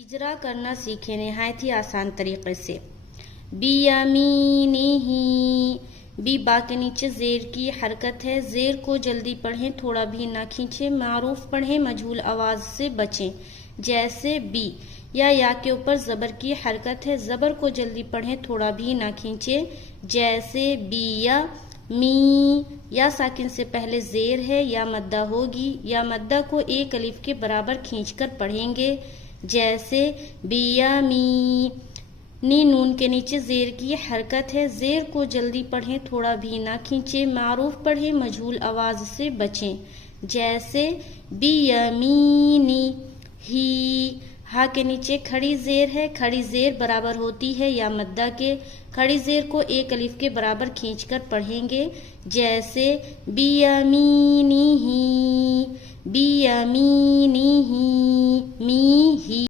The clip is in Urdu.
اجرا کرنا سیکھیں نہایت ہی آسان طریقے سے۔ بیامینہ، بی با کے نیچے زیر کی حرکت ہے، زیر کو جلدی پڑھیں، تھوڑا بھی نہ کھینچیں، معروف پڑھیں، مجہول آواز سے بچیں، جیسے بی۔ یا کے اوپر زبر کی حرکت ہے، زبر کو جلدی پڑھیں، تھوڑا بھی نہ کھینچیں، جیسے بی یا می۔ یا ساکن سے پہلے زیر ہے، یا مدہ ہوگی، یا مدہ کو ایک الف کے برابر کھینچ کر پڑھیں گے، جیسے بیامی۔ نون کے نیچے زیر کی حرکت ہے، زیر کو جلدی پڑھیں، تھوڑا بھی نہ کھینچیں، معروف پڑھیں، مجہول آواز سے بچیں، جیسے بیامینی ہی۔ ہا کے نیچے کھڑی زیر ہے، کھڑی زیر برابر ہوتی ہے یا مدہ کے، کھڑی زیر کو ایک الف کے برابر کھینچ کر پڑھیں گے، جیسے بیامینہ، بیامینہ، می ہی۔